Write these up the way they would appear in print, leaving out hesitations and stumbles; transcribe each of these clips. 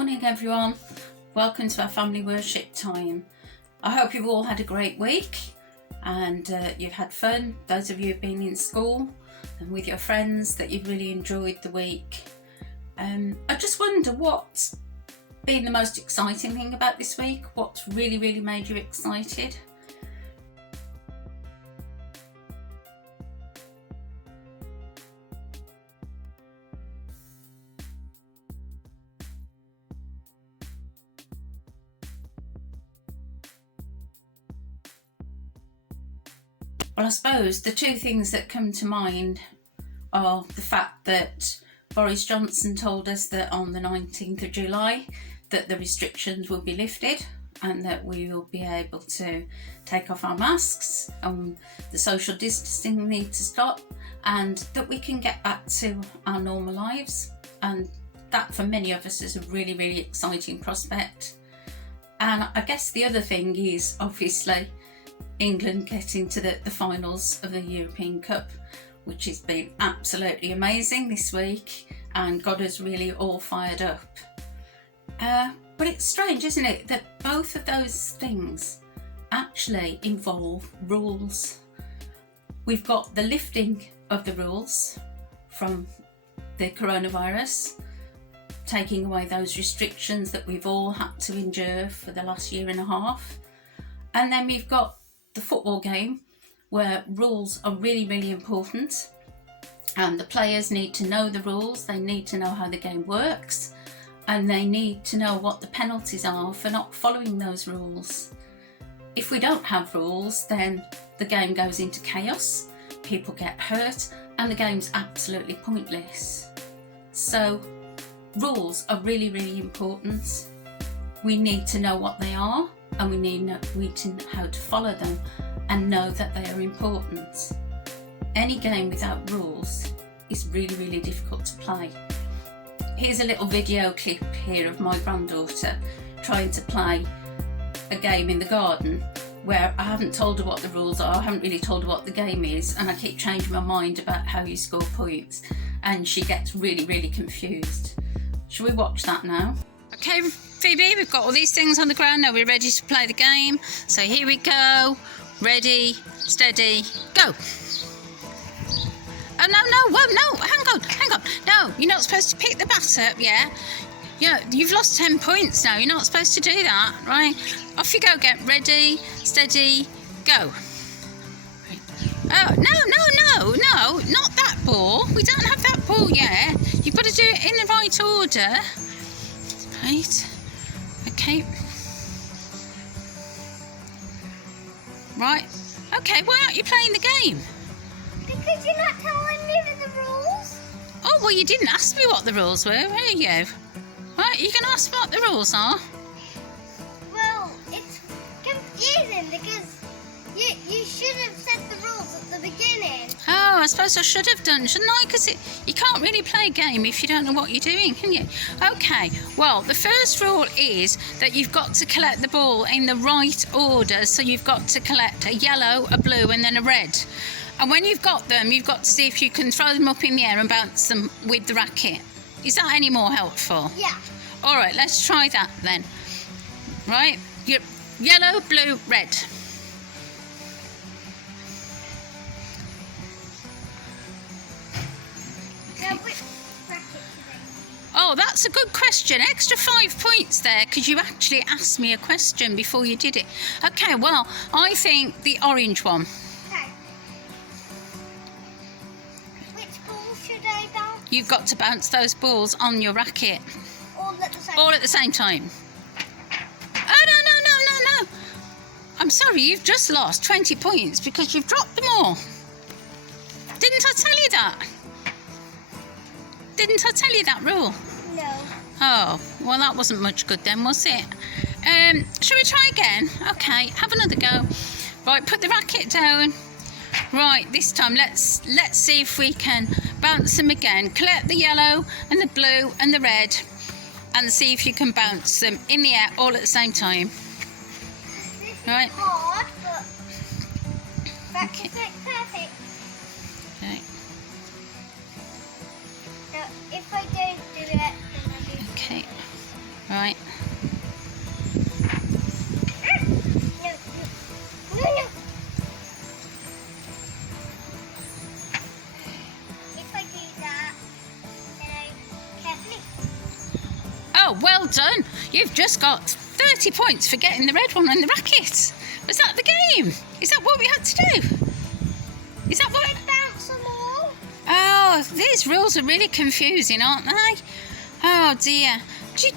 Morning everyone, welcome to our family worship time. I hope you've all had a great week and you've had fun. Those of you who've been in school and with your friends, that you've really enjoyed the week. I just wonder what's been the most exciting thing about this week. What's really made you excited? Well, I suppose the two things that come to mind are the fact that Boris Johnson told us that on the 19th of July that the restrictions will be lifted and that we will be able to take off our masks and the social distancing needs to stop and that we can get back to our normal lives. And that for many of us is a really exciting prospect. And I guess the other thing is obviously England getting to the finals of the European Cup, which has been absolutely amazing this week and got us really all fired up. But it's strange, isn't it, that both of those things actually involve rules. We've got the lifting of the rules from the coronavirus, taking away those restrictions that we've all had to endure for the last year and a half. And then we've got the football game where rules are really important and the players need to know the rules, they need to know how the game works and they need to know what the penalties are for not following those rules. If we don't have rules, then the game goes into chaos, people get hurt and the game's absolutely pointless. So rules are really important. We need to know what they are and we need to know how to follow them and know that they are important. Any game without rules is really difficult to play. Here's a little video clip here of my granddaughter trying to play a game in the garden where I haven't told her what the rules are, I haven't really told her what the game is, and I keep changing my mind about how you score points and she gets really confused. Shall we watch that now? Okay, Phoebe, we've got all these things on the ground now. We're ready to play the game. So here we go. Ready, steady, go. Oh, no, hang on. No, you're not supposed to pick the bat up, yeah? You've lost 10 points now. You're not supposed to do that, right? Off you go, get ready, steady, go. Oh, no, not that ball. We don't have that ball yet. You've got to do it in the right order. Right, okay. Right, okay, why aren't you playing the game? Because you're not telling me the rules. Oh, well, you didn't ask me what the rules were you? Right, you can ask what the rules are. Well, it's confusing because you should have said the rules at the beginning. Oh, I suppose I should have done, shouldn't I? Because you can't really play a game if you don't know what you're doing, can you? Okay, well, the first rule is that you've got to collect the ball in the right order. So you've got to collect a yellow, a blue, and then a red. And when you've got them, you've got to see if you can throw them up in the air and bounce them with the racket. Is that any more helpful? Yeah. All right, let's try that then. Right, yellow, blue, red. Oh, that's a good question. Extra 5 points there because you actually asked me a question before you did it. Okay, well, I think the orange one. Okay. Which ball should I bounce? You've got to bounce those balls on your racket. All at the same time. Oh, no. I'm sorry, you've just lost 20 points because you've dropped them all. Didn't I tell you that? Didn't I tell you that rule? No. Oh, well, that wasn't much good then, was it? Shall we try again? Okay, have another go. Right, put the racket down. Right, this time let's see if we can bounce them again. Collect the yellow and the blue and the red and see if you can bounce them in the air all at the same time. This right. Is hard, but that's okay. Perfect. Okay. Now, if I don't do it, then I do. Okay. right. No, no, no, no. If I do that, then I carefully. Oh, well done. You've just got 30 points for getting the red one on the racket. Was that the game? Is that what we had to do? Is that what? I bounce them all. Oh, these rules are really confusing, aren't they? Oh dear.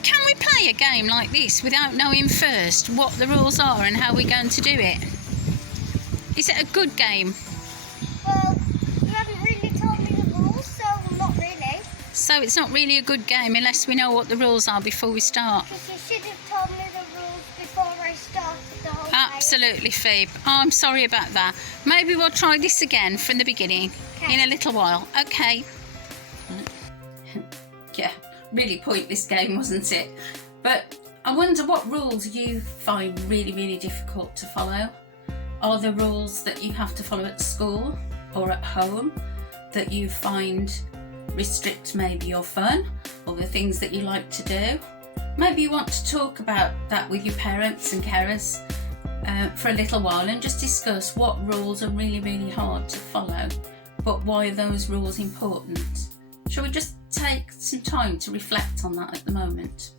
Can we play a game like this without knowing first what the rules are and how we're going to do it? Is it a good game? Well, you haven't really told me the rules, so not really. So it's not really a good game unless we know what the rules are before we start. Because you should have told me the rules before I started the whole game. Absolutely, Phoebe. Oh, I'm sorry about that. Maybe we'll try this again from the beginning in a little while. Okay. Yeah, really pointless game, wasn't it? But I wonder what rules you find really, really difficult to follow. Are there rules that you have to follow at school or at home that you find restrict maybe your fun or the things that you like to do? Maybe you want to talk about that with your parents and carers for a little while and just discuss what rules are really, really hard to follow, but why are those rules important? Shall we just take some time to reflect on that at the moment?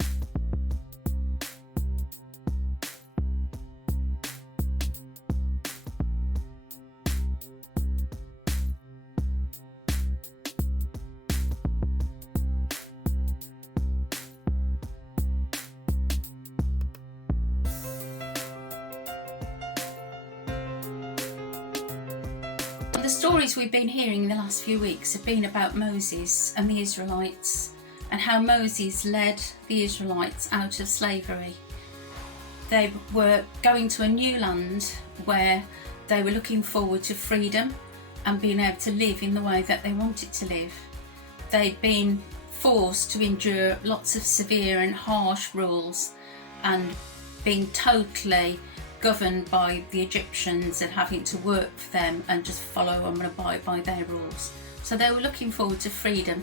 The stories we've been hearing in the last few weeks have been about Moses and the Israelites and how Moses led the Israelites out of slavery. They were going to a new land where they were looking forward to freedom and being able to live in the way that they wanted to live. They'd been forced to endure lots of severe and harsh rules and being totally governed by the Egyptians and having to work for them and just follow and abide by their rules. So they were looking forward to freedom,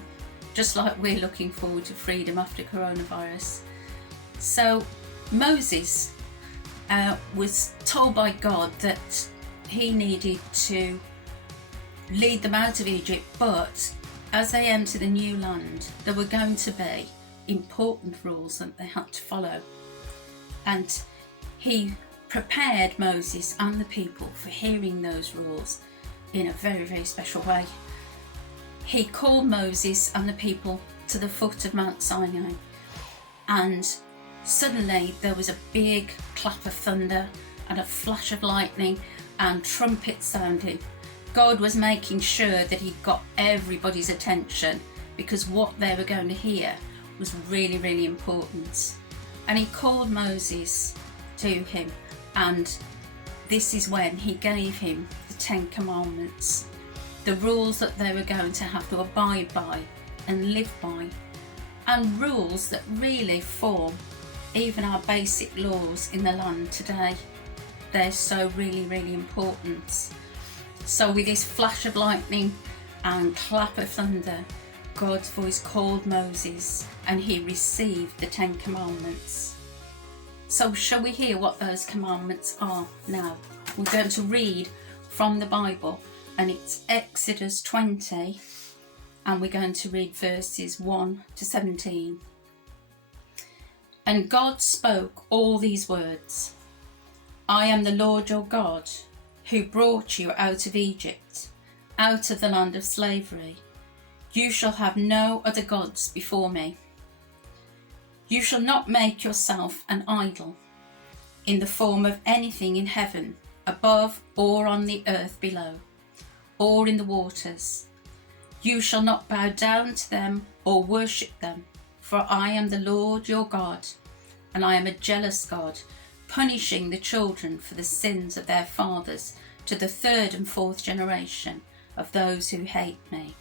just like we're looking forward to freedom after coronavirus. So Moses was told by God that he needed to lead them out of Egypt, but as they entered the new land, there were going to be important rules that they had to follow. And he prepared Moses and the people for hearing those rules in a very, very special way. He called Moses and the people to the foot of Mount Sinai, and suddenly there was a big clap of thunder and a flash of lightning and trumpets sounding. God was making sure that he got everybody's attention because what they were going to hear was really, really important. And he called Moses to him, and this is when he gave him the 10 Commandments, the rules that they were going to have to abide by and live by, and rules that really form even our basic laws in the land today. They're so really, really important. So with this flash of lightning and clap of thunder, God's voice called Moses and he received the 10 Commandments. So shall we hear what those commandments are now? We're going to read from the Bible, and it's Exodus 20, and we're going to read verses 1 to 17. And God spoke all these words: I am the Lord your God, who brought you out of Egypt, out of the land of slavery. You shall have no other gods before me. You shall not make yourself an idol in the form of anything in heaven above or on the earth below or in the waters. You shall not bow down to them or worship them, for I am the Lord your God, and I am a jealous God, punishing the children for the sins of their fathers to the 3rd and 4th generation of those who hate me,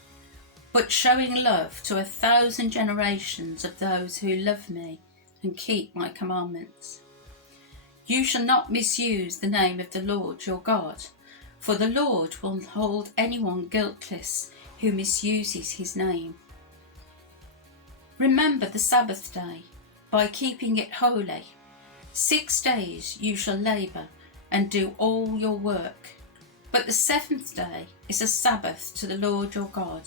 but showing love to 1,000 generations of those who love me and keep my commandments. You shall not misuse the name of the Lord your God, for the Lord will hold anyone guiltless who misuses his name. Remember the Sabbath day by keeping it holy. 6 days you shall labour and do all your work. But the seventh day is a Sabbath to the Lord your God,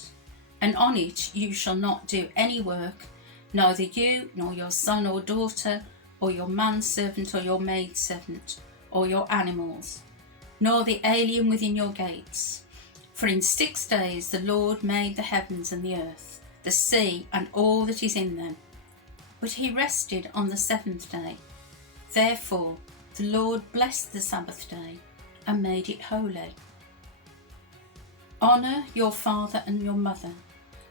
and on it you shall not do any work, neither you, nor your son or daughter, or your manservant or your maidservant, or your animals, nor the alien within your gates. For in 6 days the Lord made the heavens and the earth, the sea and all that is in them. But he rested on the seventh day. Therefore the Lord blessed the Sabbath day and made it holy. Honour your father and your mother,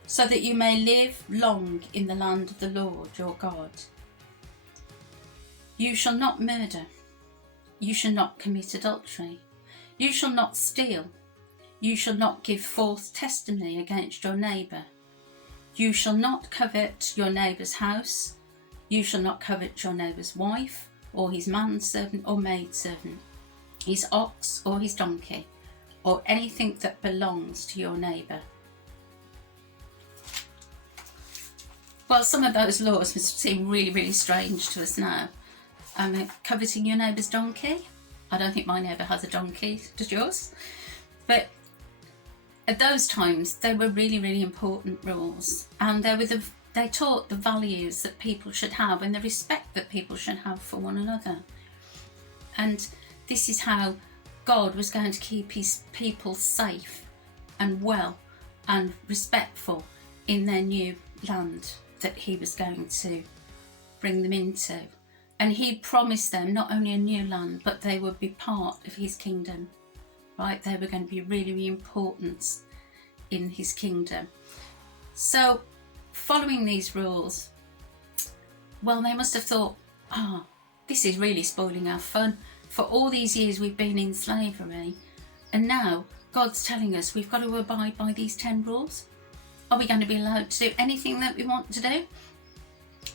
so that you may live long in the land of the Lord your God. You shall not murder. You shall not commit adultery. You shall not steal. You shall not give false testimony against your neighbour. You shall not covet your neighbour's house. You shall not covet your neighbour's wife, or his manservant or maidservant, his ox or his donkey, or anything that belongs to your neighbour. Well, some of those laws must seem really, really strange to us now. Coveting your neighbour's donkey. I don't think my neighbour has a donkey. Does yours? But at those times, they were really, really important rules, and they taught the values that people should have and the respect that people should have for one another. And this is how God was going to keep his people safe and well and respectful in their new land that he was going to bring them into. And he promised them not only a new land, but they would be part of his kingdom, right? They were going to be really, really important in his kingdom. So following these rules, well, they must have thought, this is really spoiling our fun. For all these years we've been in slavery, and now God's telling us we've got to abide by these 10 rules. Are we going to be allowed to do anything that we want to do?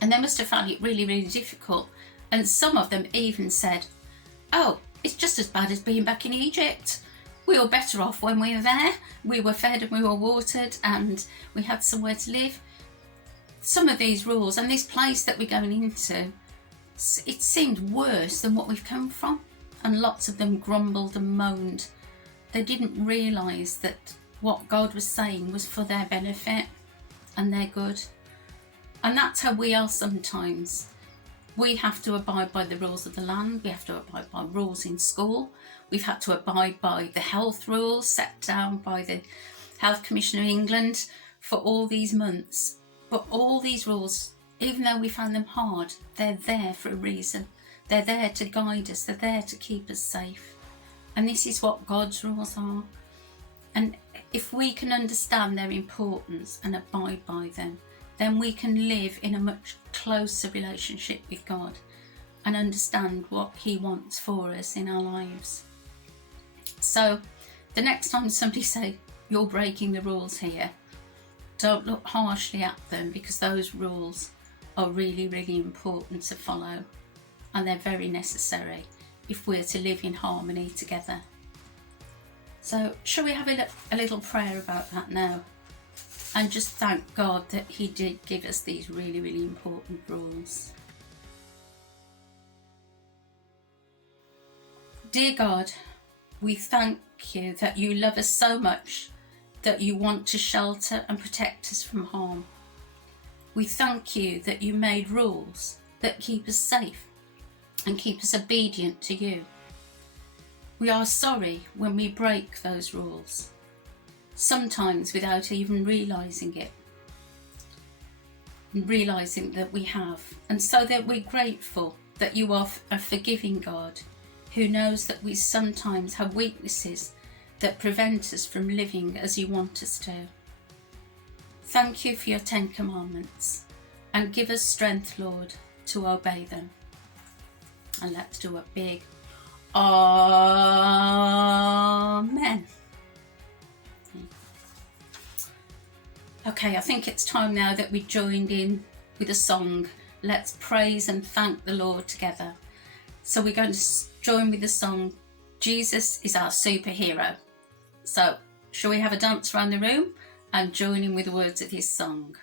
And they must have found it really, really difficult. And some of them even said, it's just as bad as being back in Egypt. We were better off when we were there. We were fed and we were watered and we had somewhere to live. Some of these rules and this place that we're going into, it seemed worse than what we've come from. And lots of them grumbled and moaned. They didn't realise that what God was saying was for their benefit and their good. And that's how we are sometimes. We have to abide by the rules of the land. We have to abide by rules in school. We've had to abide by the health rules set down by the Health Commission of England for all these months. But all these rules, even though we find them hard, they're there for a reason. They're there to guide us. They're there to keep us safe. And this is what God's rules are. And if we can understand their importance and abide by them, then we can live in a much closer relationship with God and understand what he wants for us in our lives. So the next time somebody say, you're breaking the rules here, don't look harshly at them, because those rules are really, really important to follow, and they're very necessary if we're to live in harmony together. So shall we have a little prayer about that now? And just thank God that he did give us these really, really important rules. Dear God, we thank you that you love us so much that you want to shelter and protect us from harm. We thank you that you made rules that keep us safe and keep us obedient to you. We are sorry when we break those rules, sometimes without even realising it, and realising that we have. And so that we're grateful that you are a forgiving God who knows that we sometimes have weaknesses that prevent us from living as you want us to. Thank you for your 10 commandments, and give us strength, Lord, to obey them. And let's do a big Amen. Okay, I think it's time now that we joined in with a song. Let's praise and thank the Lord together. So we're going to join with the song, Jesus is Our Superhero. So shall we have a dance around the room and join in with the words of his song?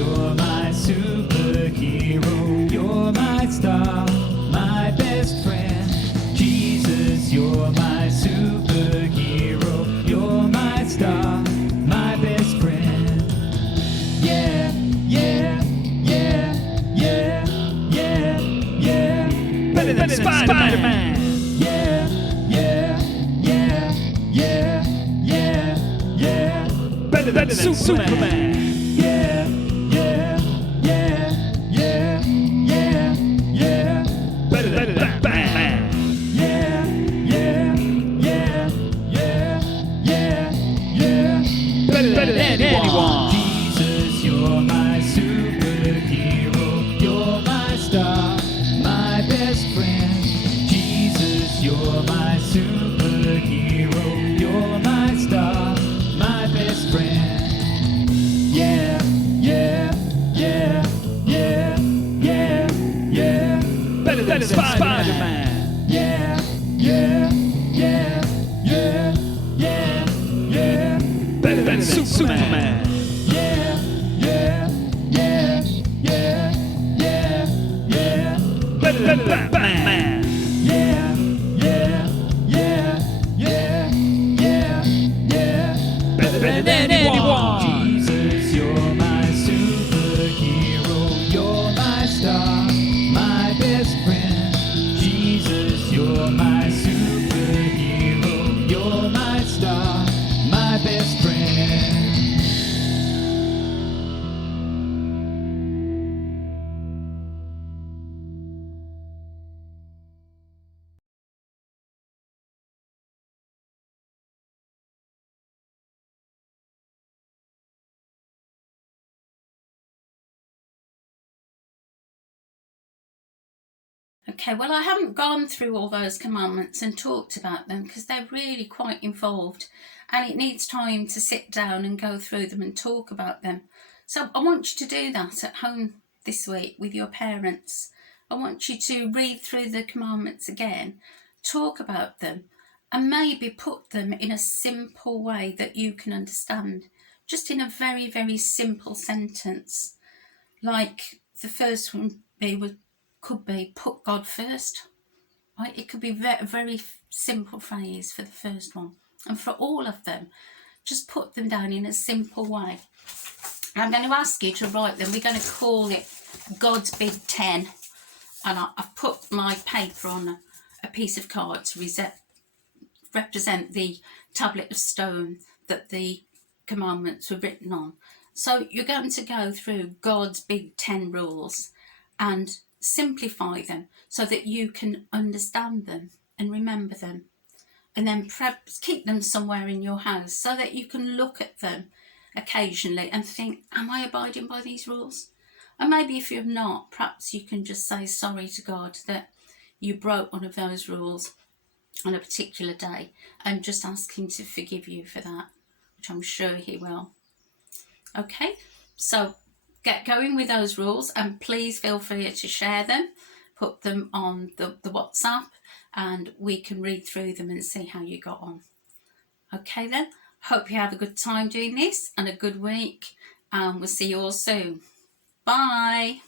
you're my superhero. You're my star, my best friend. Jesus, you're my superhero. You're my star, my best friend. Yeah, yeah, yeah, yeah, yeah, yeah. Better than Spider-Man. Yeah, yeah, yeah, yeah, yeah, yeah. Better than Superman. Yeah, yeah, yeah, yeah, yeah, yeah. Better than Batman. Yeah, yeah, yeah, yeah, yeah, yeah. Better than anyone. Jesus, you're my superhero. You're my star, my best friend. Jesus, you're my superhero. You're my star, my best friend. Yeah, yeah, yeah, yeah, yeah, yeah. Better than Spider-Man. Yeah, yeah, yeah, yeah, yeah, yeah. Better than Superman. Yeah, yeah, yeah, yeah, yeah, yeah. Better than Batman. Yeah, yeah, yeah, yeah, yeah, yeah. Better than anyone. Jesus, you're my superhero. You're my star, my best friend. Jesus, you're my superhero. You're my star, my best friend. Okay, well, I haven't gone through all those commandments and talked about them because they're really quite involved and it needs time to sit down and go through them and talk about them. So I want you to do that at home this week with your parents. I want you to read through the commandments again, talk about them, and maybe put them in a simple way that you can understand, just in a very, very simple sentence. Like the first one could be put God first. Right? It could be a very simple phrase for the first one. And for all of them, just put them down in a simple way. I'm going to ask you to write them. We're going to call it God's Big 10. And I've put my paper on a piece of card to represent the tablet of stone that the commandments were written on. So you're going to go through God's Big 10 rules and simplify them so that you can understand them and remember them. And then perhaps keep them somewhere in your house so that you can look at them occasionally and think, am I abiding by these rules? And maybe if you're not, perhaps you can just say sorry to God that you broke one of those rules on a particular day and just ask him to forgive you for that, which I'm sure he will. Okay, so get going with those rules and please feel free to share them, put them on the WhatsApp and we can read through them and see how you got on. Okay then, hope you have a good time doing this and a good week and we'll see you all soon. Bye.